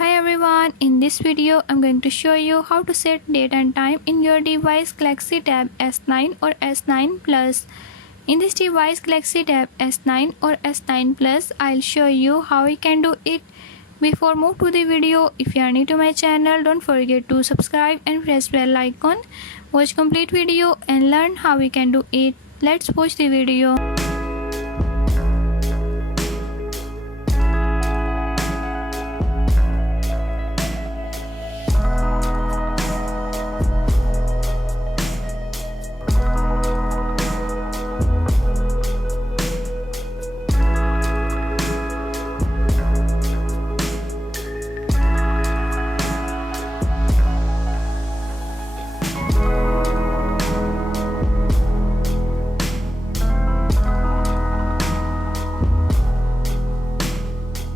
Hi everyone, in this video I'm going to show you how to set date and time in your device Galaxy Tab S9 or S9 Plus. In this device Galaxy Tab S9 or S9 Plus, I'll show you how you can do it. Before move to the video, if you are new to my channel, don't forget to subscribe and press bell icon. Watch complete video and learn how we can do it. Let's watch the video.